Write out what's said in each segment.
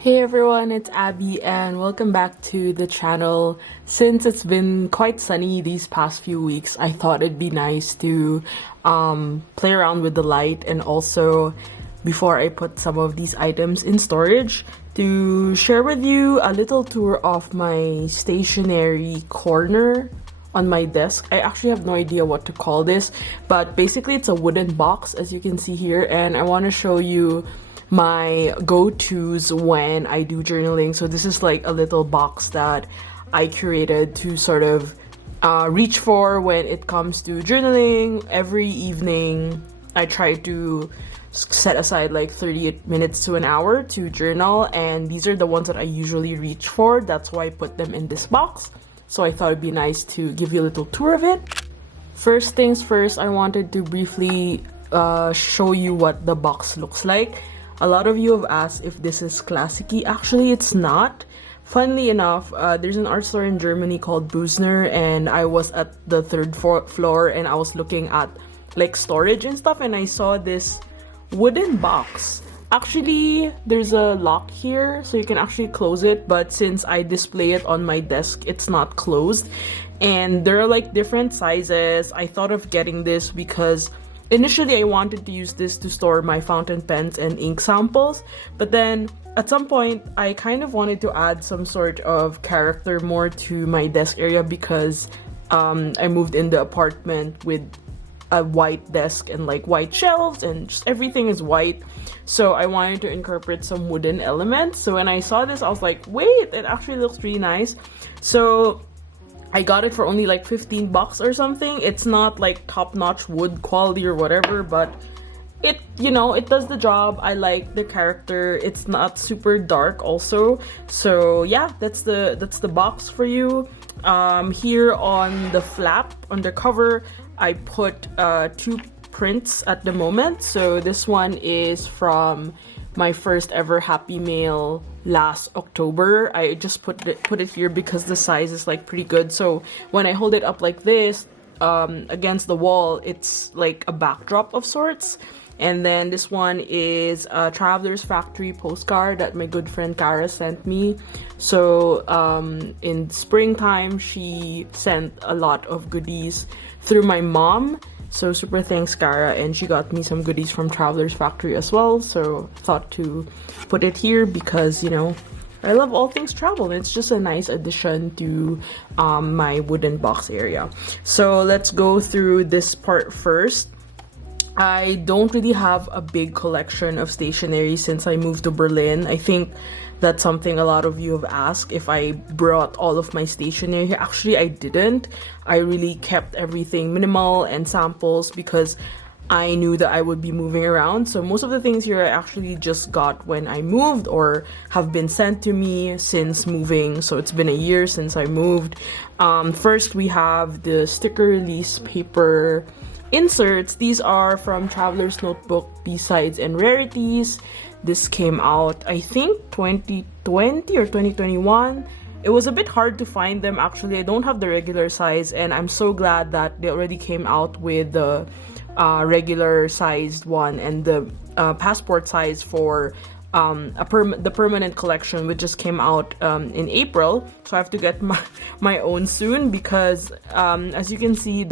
Hey everyone, it's Abby and welcome back to the channel. Since it's been quite sunny these past few weeks, I thought it'd be nice to play around with the light, and also before I put some of these items in storage, to share with you a little tour of my stationery corner on my desk. I actually have no idea what to call this, but basically it's a wooden box, as you can see here, and I want to show you my go-tos when I do journaling. So this is like a little box that I curated to sort of reach for when it comes to journaling. Every evening I try to set aside like 30 minutes to an hour to journal, and these are the ones that I usually reach for. That's why I put them in this box. So I thought it'd be nice to give you a little tour of it. First things first, I wanted to briefly show you what the box looks like. A lot of you have asked if this is Classiky. Actually, it's not. Funnily enough, there's an art store in Germany called Bösner, and I was at the third floor and I was looking at like storage and stuff, and I saw this wooden box. Actually, there's a lock here so you can actually close it, but since I display it on my desk, it's not closed. And there are like different sizes. I thought of getting this because initially I wanted to use this to store my fountain pens and ink samples, but then at some point I kind of wanted to add some sort of character more to my desk area because I moved in the apartment with a white desk and like white shelves and just everything is white. So I wanted to incorporate some wooden elements. So when I saw this, I was like, wait, it actually looks really nice. So I got it for only like 15 bucks or something. It's not like top-notch wood quality or whatever, but it, you know, it does the job. I like the character. It's not super dark also. So yeah, that's the box for you. Here on the flap, on the cover, I put two prints at the moment. So this one is from my first ever Happy Mail last October. I just put it here because the size is like pretty good. So when I hold it up like this against the wall, it's like a backdrop of sorts. And then this one is a Traveler's Factory postcard that my good friend Kara sent me. So in springtime, she sent a lot of goodies through my mom. So super thanks, Kara, and she got me some goodies from Traveler's Factory as well. So thought to put it here because, you know, I love all things travel. It's just a nice addition to my wooden box area. So let's go through this part first. I don't really have a big collection of stationery since I moved to Berlin. I think that's something a lot of you have asked, if I brought all of my stationery. Actually, I didn't. I really kept everything minimal and samples because I knew that I would be moving around. So most of the things here I actually just got when I moved or have been sent to me since moving. So it's been a year since I moved. First, we have the sticker release paper inserts. These are from Traveler's Notebook, B-Sides and Rarities. This came out, I think, 2020 or 2021. It was a bit hard to find them actually. I don't have the regular size, and I'm so glad that they already came out with the regular sized one and the passport size for the permanent collection, which just came out in April. So I have to get my own soon because as you can see,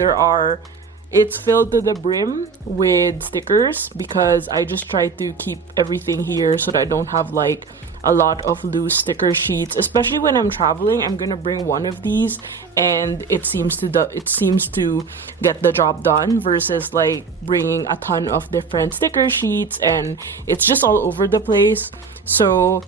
it's filled to the brim with stickers because I just try to keep everything here so that I don't have like a lot of loose sticker sheets, especially when I'm traveling. I'm gonna bring one of these and it seems to get the job done versus like bringing a ton of different sticker sheets and it's just all over the place. So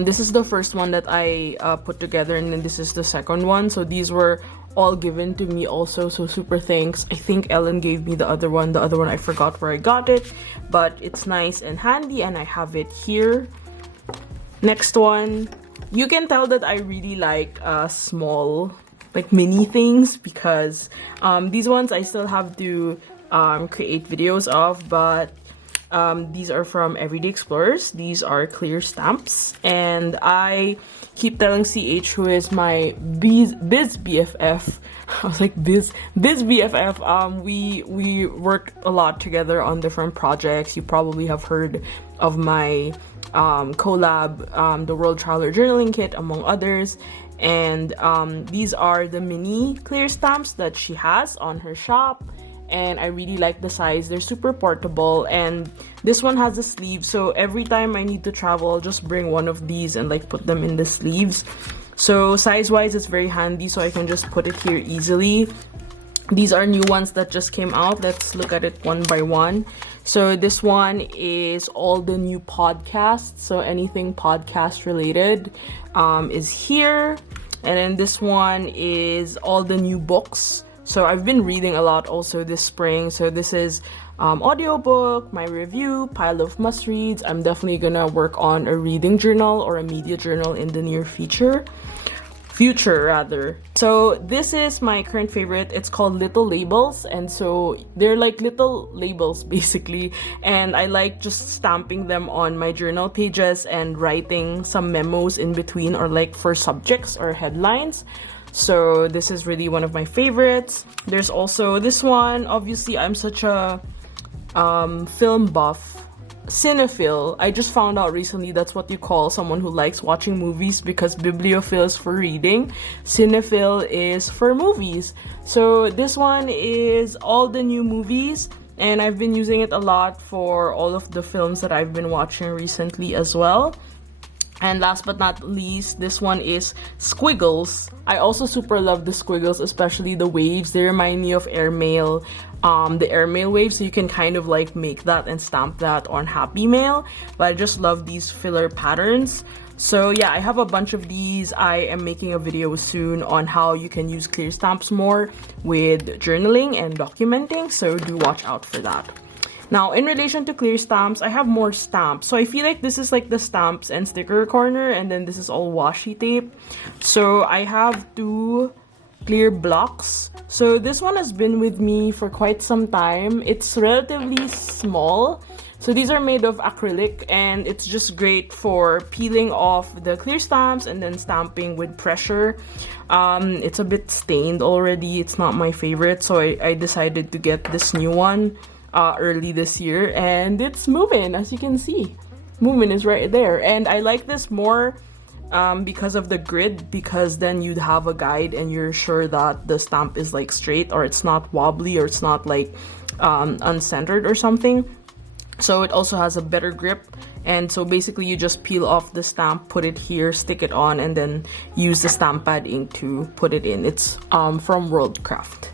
this is the first one that I put together, and then this is the second one. So these were all given to me also, so super thanks. I think Ellen gave me the other one I forgot where I got it, but it's nice and handy and I have it here. Next one, you can tell that I really like small, like mini things because these ones I still have to create videos of, but These are from Everyday Explorers. These are clear stamps, and I keep telling CH, who is my biz BFF, I was like biz BFF. We work a lot together on different projects. You probably have heard of my collab, the World Traveler Journaling Kit, among others. And these are the mini clear stamps that she has on her shop, and I really like the size. They're super portable, and this one has a sleeve, so every time I need to travel, I'll just bring one of these and like put them in the sleeves. So size wise, it's very handy, so I can just put it here easily. These are new ones that just came out. Let's look at it one by one. So this one is all the new podcasts, so anything podcast related is here. And then this one is all the new books. So I've been reading a lot also this spring. So this is audiobook, my review, pile of must reads. I'm definitely gonna work on a reading journal or a media journal in the near future. So this is my current favorite. It's called Little Labels, and so they're like little labels basically, and I like just stamping them on my journal pages and writing some memos in between, or like for subjects or headlines. So this is really one of my favorites. There's also this one. Obviously, I'm such a film buff, cinephile. I just found out recently that's what you call someone who likes watching movies, because bibliophile is for reading, cinephile is for movies. So this one is all the new movies, and I've been using it a lot for all of the films that I've been watching recently as well. And last but not least, this one is Squiggles. I also super love the Squiggles, especially the waves. They remind me of airmail, the airmail waves, so you can kind of like make that and stamp that on Happy Mail. But I just love these filler patterns. So yeah, I have a bunch of these. I am making a video soon on how you can use clear stamps more with journaling and documenting, so do watch out for that. Now, in relation to clear stamps, I have more stamps. So I feel like this is like the stamps and sticker corner, and then this is all washi tape. So I have 2 clear blocks. So this one has been with me for quite some time. It's relatively small. So these are made of acrylic, and it's just great for peeling off the clear stamps and then stamping with pressure. It's a bit stained already. It's not my favorite, so I decided to get this new one early this year, and it's moving. As you can see, movement is right there, and I like this more because of the grid, because then you'd have a guide and you're sure that the stamp is like straight, or it's not wobbly, or it's not like uncentered or something. So it also has a better grip, and so basically you just peel off the stamp, put it here, stick it on, and then use the stamp pad ink to put it in. It's from Worldcraft.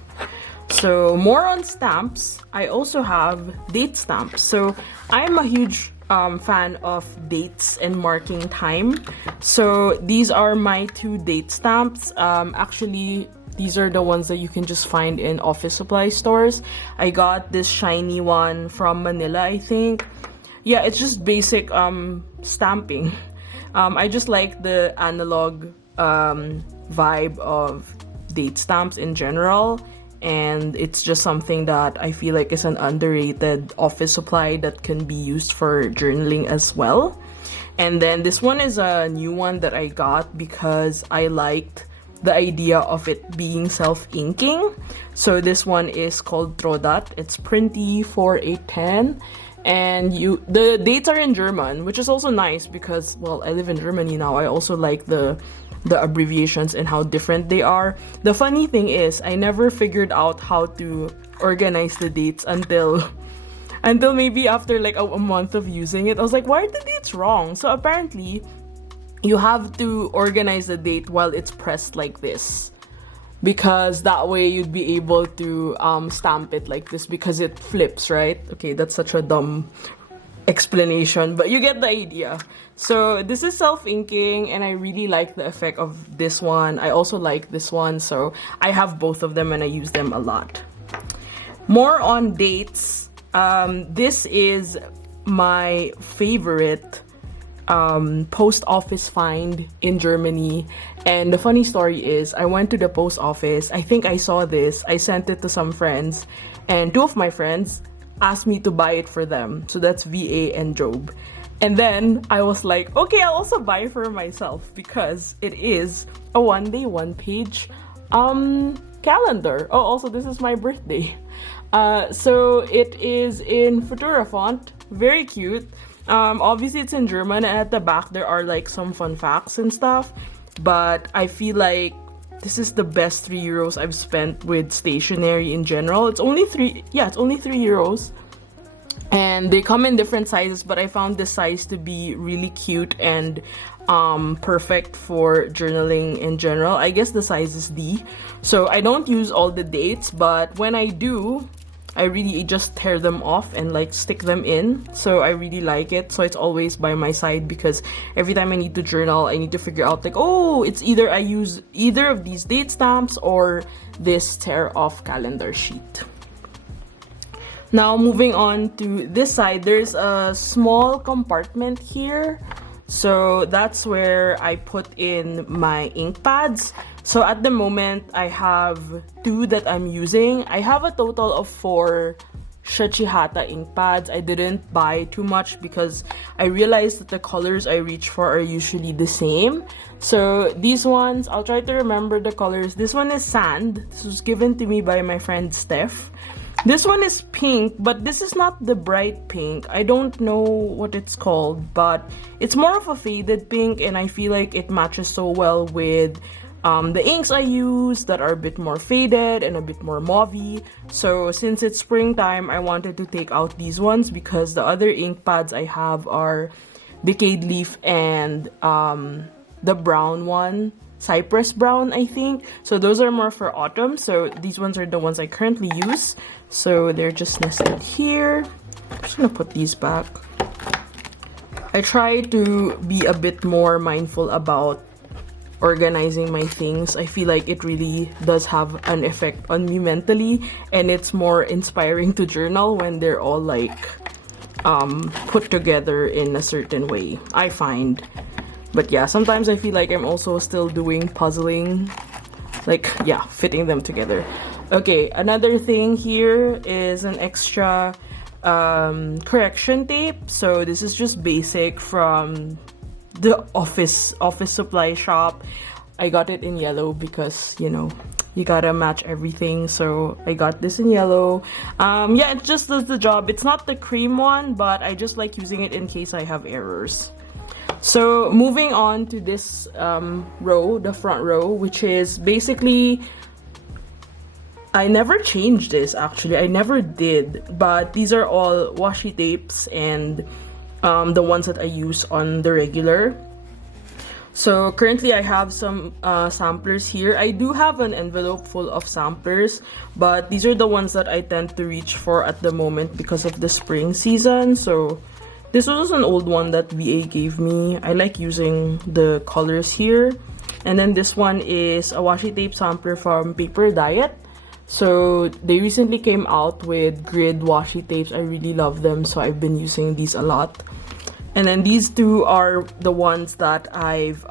So more on stamps, I also have date stamps. So I'm a huge fan of dates and marking time. So these are my 2 date stamps. Actually, these are the ones that you can just find in office supply stores. I got this shiny one from Manila, I think. Yeah, it's just basic stamping. I just like the analog vibe of date stamps in general. And it's just something that I feel like is an underrated office supply that can be used for journaling as well. And then this one is a new one that I got because I liked the idea of it being self-inking. So this one is called Trodat. It's printy 4810, and the dates are in German, which is also nice because, well, I live in Germany now. I also like the abbreviations and how different they are. The funny thing is, I never figured out how to organize the dates until maybe after like a month of using it. I was like, why are the dates wrong? So apparently you have to organize the date while it's pressed like this, because that way you'd be able to stamp it like this, because it flips, right? Okay, that's such a dumb explanation, but you get the idea. So this is self-inking, and I really like the effect of this one. I also like this one, so I have both of them and I use them a lot. More on dates. This is my favorite post office find in Germany, and the funny story is, I went to the post office. I think I saw this, I sent it to some friends, and 2 of my friends asked me to buy it for them. So that's VA and Job. And then I was like, okay, I'll also buy it for myself because it is a 1-day, 1-page calendar. Oh, also this is my birthday. So it is in Futura font, very cute. Obviously it's in German, and at the back there are like some fun facts and stuff, but I feel like this is the best 3 euros I've spent with stationery in general. It's only it's only 3 euros. And they come in different sizes, but I found this size to be really cute and perfect for journaling in general. I guess the size is D. So I don't use all the dates, but when I do, I really just tear them off and like stick them in. So I really like it. So it's always by my side because every time I need to journal, I need to figure out like, oh, it's either I use either of these date stamps or this tear off calendar sheet. Now moving on to this side, there's a small compartment here. So that's where I put in my ink pads. So at the moment, I have 2 that I'm using. I have a total of 4 𝚘𝚘𝚅 ink pads. I didn't buy too much because I realized that the colors I reach for are usually the same. So these ones, I'll try to remember the colors. This one is Sand. This was given to me by my friend Steph. This one is pink, but this is not the bright pink. I don't know what it's called, but it's more of a faded pink, and I feel like it matches so well with the inks I use that are a bit more faded and a bit more mauvey. So since it's springtime, I wanted to take out these ones because the other ink pads I have are Decayed Leaf and the brown one, Cypress Brown, I think. So those are more for autumn. So these ones are the ones I currently use. So they're just nested here. I'm just gonna put these back. I try to be a bit more mindful about organizing my things. I feel like it really does have an effect on me mentally, and it's more inspiring to journal when they're all like put together in a certain way, I find. But yeah, sometimes I feel like I'm also still doing puzzling, like, yeah, fitting them together. Okay, another thing here is an extra correction tape. So this is just basic from the office supply shop. I got it in yellow because, you know, you gotta match everything. So I got this in yellow. Yeah, it just does the job. It's not the cream one, but I just like using it in case I have errors. So moving on to this row, the front row, which is basically, I never changed this actually, I never did, but these are all washi tapes and the ones that I use on the regular. So currently I have some samplers here. I do have an envelope full of samplers, but these are the ones that I tend to reach for at the moment because of the spring season. So this was an old one that VA gave me. I like using the colors here. And then this one is a washi tape sampler from Paper Diet. So they recently came out with grid washi tapes. I really love them, so I've been using these a lot. And then these 2 are the ones that I've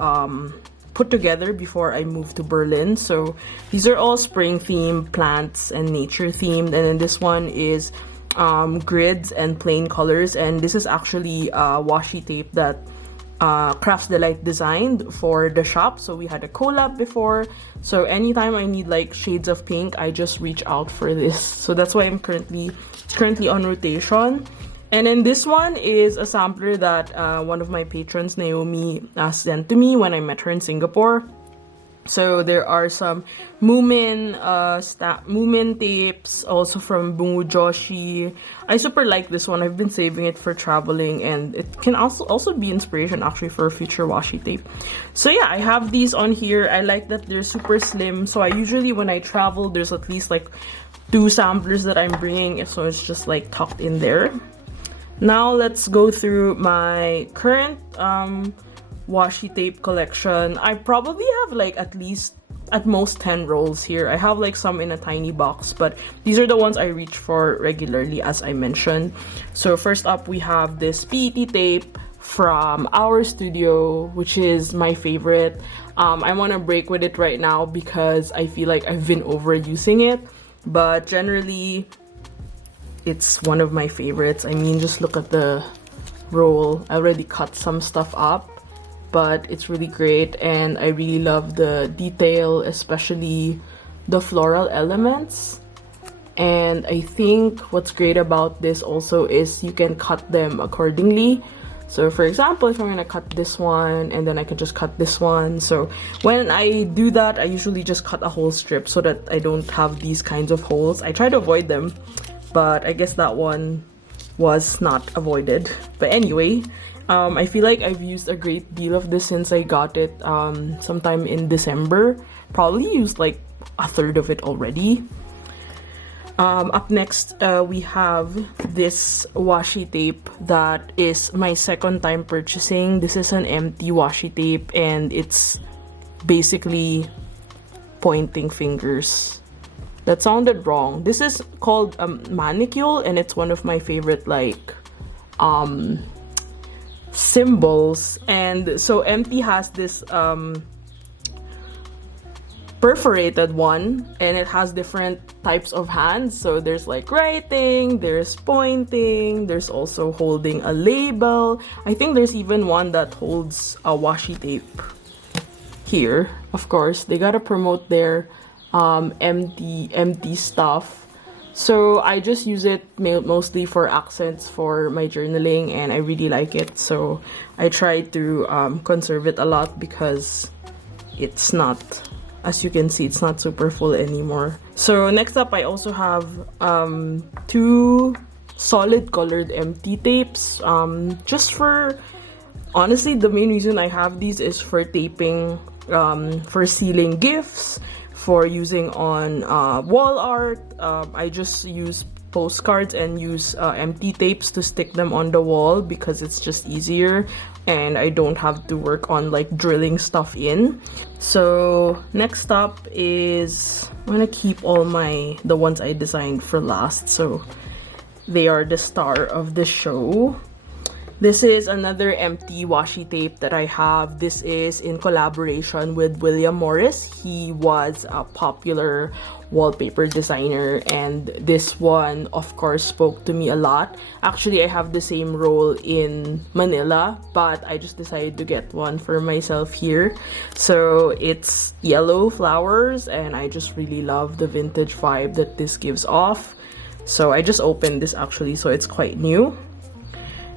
put together before I moved to Berlin. So these are all spring themed, plants and nature themed. And then this one is grids and plain colors, and this is actually washi tape that Crafts Delight designed for the shop. So we had a collab before, so anytime I need like shades of pink, I just reach out for this. So that's why I'm currently on rotation. And then this one is a sampler that one of my patrons, Naomi, sent to me when I met her in Singapore. So there are some Moomin tapes, also from Bungu Joshi. I super like this one. I've been saving it for traveling, and it can also be inspiration actually for a future washi tape. So yeah, I have these on here. I like that they're super slim. So I usually, when I travel, there's at least like 2 samplers that I'm bringing, so it's just like tucked in there. Now let's go through my current washi tape collection. I probably have like at most 10 rolls here. I have like some in a tiny box, but these are the ones I reach for regularly, as I mentioned. So first up, we have this PET tape from our studio, which is my favorite. I want to break with it right now because I feel like I've been overusing it, but generally it's one of my favorites. I mean, just look at the roll. I already cut some stuff up, but it's really great, and I really love the detail, especially the floral elements. And I think what's great about this also is you can cut them accordingly. So for example, if I'm gonna cut this one, and then I can just cut this one. So when I do that, I usually just cut a whole strip so that I don't have these kinds of holes. I try to avoid them, but I guess that one was not avoided. But anyway, I feel like I've used a great deal of this since I got it sometime in December. Probably used like a third of it already. Up next, we have this washi tape that is my second time purchasing. This is an empty washi tape, and it's basically pointing fingers. That sounded wrong. This is called manicule, and it's one of my favorite like symbols. And so empty has this perforated one, and it has different types of hands. So there's like writing, there's pointing, there's also holding a label. I think there's even one that holds a washi tape here. Of course, they gotta promote their empty stuff. So I just use it mostly for accents for my journaling, and I really like it. So I try to conserve it a lot because it's not, as you can see, it's not super full anymore. So next up, I also have two solid colored empty tapes. Just for, honestly, the main reason I have these is for taping, for sealing gifts, for using on wall art. I just use postcards and use empty tapes to stick them on the wall because it's just easier, and I don't have to work on like drilling stuff in. So next up is, I'm gonna keep all the ones I designed for last, so they are the star of the show. This is another empty washi tape that I have. This is in collaboration with William Morris. He was a popular wallpaper designer, and this one of course spoke to me a lot. Actually, I have the same roll in Manila, but I just decided to get one for myself here. So it's yellow flowers, and I just really love the vintage vibe that this gives off. So I just opened this actually, so it's quite new.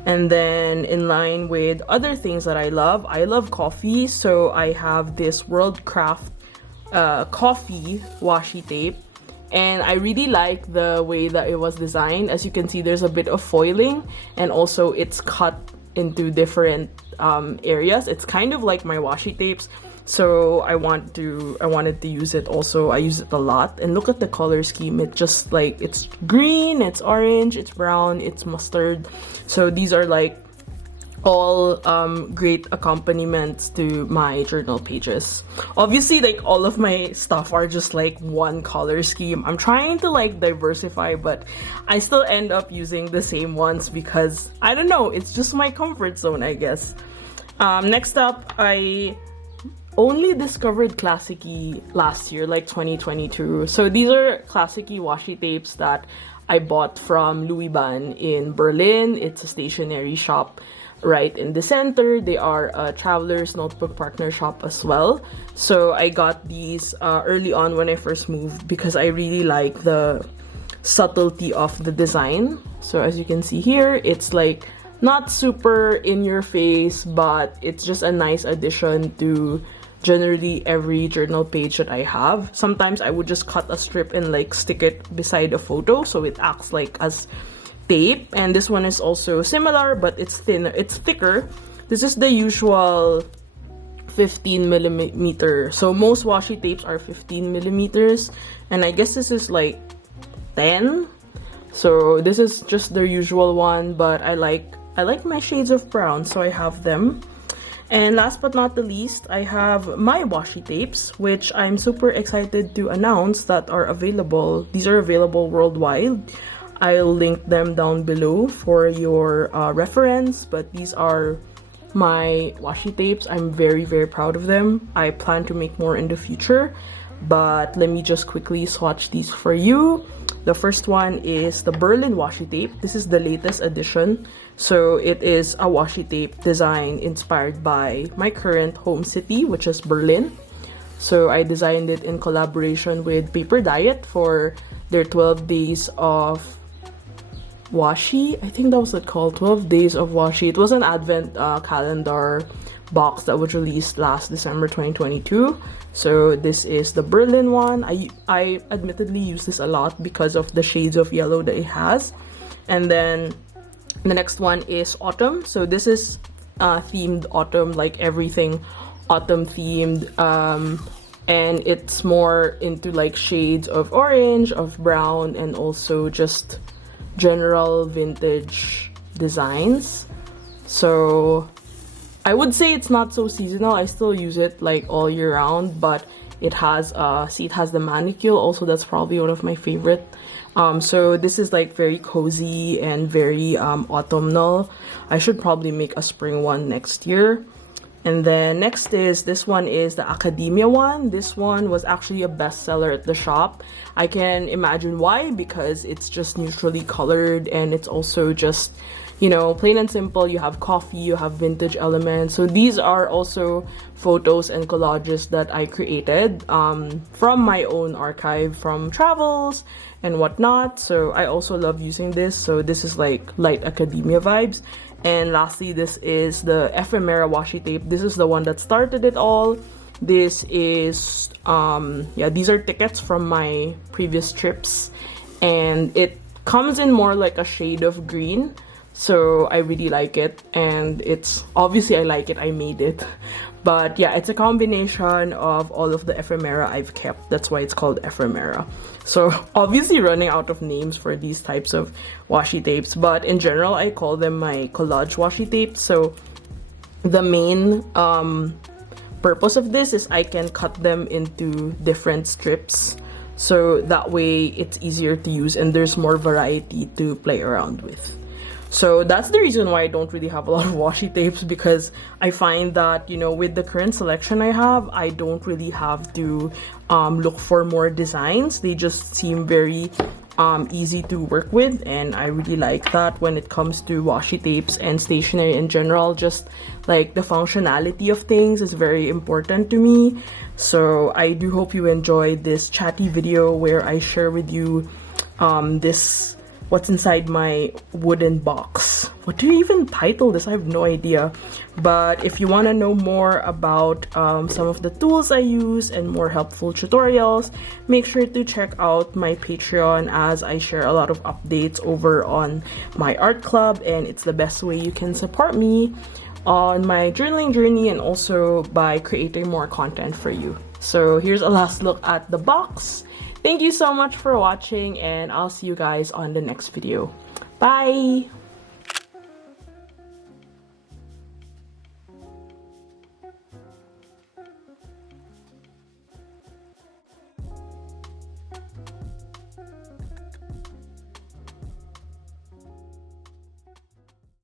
And then in line with other things that I love coffee. So I have this World Craft coffee washi tape, and I really like the way that it was designed. As you can see, there's a bit of foiling, and also it's cut into different areas. It's kind of like my washi tapes, so I wanted to use it also. I use it a lot, and look at the color scheme. It just like, it's green, it's orange, it's brown, it's mustard. So these are like all great accompaniments to my journal pages. Obviously, like all of my stuff are just like one color scheme. I'm trying to like diversify, but I still end up using the same ones because I don't know, it's just my comfort zone, I guess. Next up, I only discovered Classiky last year, like 2022. So these are Classiky washi tapes that I bought from Louis Ban in Berlin. It's a stationery shop right in the center. They are a traveler's notebook partner shop as well. So I got these early on when I first moved because I really like the subtlety of the design. So as you can see here, it's like not super in your face, but it's just a nice addition to generally every journal page that I have. Sometimes I would just cut a strip and like stick it beside a photo so it acts like as tape. And this one is also similar, but it's thinner, it's thicker. This is the usual 15mm. So most washi tapes are 15mm, and I guess this is like 10. So this is just the usual one, but I like my shades of brown, so I have them. And last but not the least, I have my washi tapes, which I'm super excited to announce that are available. These are available worldwide. I'll link them down below for your reference, but these are my washi tapes. I'm very, very proud of them. I plan to make more in the future, but let me just quickly swatch these for you. The first one is the Berlin washi tape. This is the latest edition. So it is a washi tape design inspired by my current home city, which is Berlin. So I designed it in collaboration with Paper Diet for their 12 days of Washi. I think that was it called, 12 days of Washi. It was an advent calendar box that was released last December 2022. So this is the Berlin one. I admittedly use this a lot because of the shades of yellow that it has. And then the next one is autumn. So this is themed autumn, like everything autumn themed, and it's more into like shades of orange, of brown, and also just general vintage designs. So I would say it's not so seasonal. I still use it like all year round, but it has see, it has the manicule also. That's probably one of my favorite. So this is like very cozy and very autumnal. I should probably make a spring one next year. And then next is, this one is the academia one. This one was actually a bestseller at the shop. I can imagine why, because it's just neutrally colored and it's also just, you know, plain and simple. You have coffee, you have vintage elements. So these are also photos and collages that I created from my own archive, from travels and whatnot. So I also love using this. So this is like light academia vibes. And lastly, this is the ephemera washi tape. This is the one that started it all. This is yeah, these are tickets from my previous trips, and it comes in more like a shade of green. So I really like it, and it's obviously, I like it, I made it. But yeah, it's a combination of all of the ephemera I've kept. That's why it's called ephemera. So obviously running out of names for these types of washi tapes, but in general I call them my collage washi tapes. So the main purpose of this is I can cut them into different strips, so that way it's easier to use and there's more variety to play around with. So that's the reason why I don't really have a lot of washi tapes, because I find that, you know, with the current selection I have, I don't really have to look for more designs. They just seem very easy to work with, and I really like that when it comes to washi tapes and stationery in general. Just like the functionality of things is very important to me. So I do hope you enjoyed this chatty video where I share with you this what's inside my wooden box. What do you even title this? I have no idea. But if you want to know more about some of the tools I use and more helpful tutorials, make sure to check out my Patreon, as I share a lot of updates over on my art club, and it's the best way you can support me on my journaling journey and also by creating more content for you. So here's a last look at the box. Thank you so much for watching, and I'll see you guys on the next video. Bye!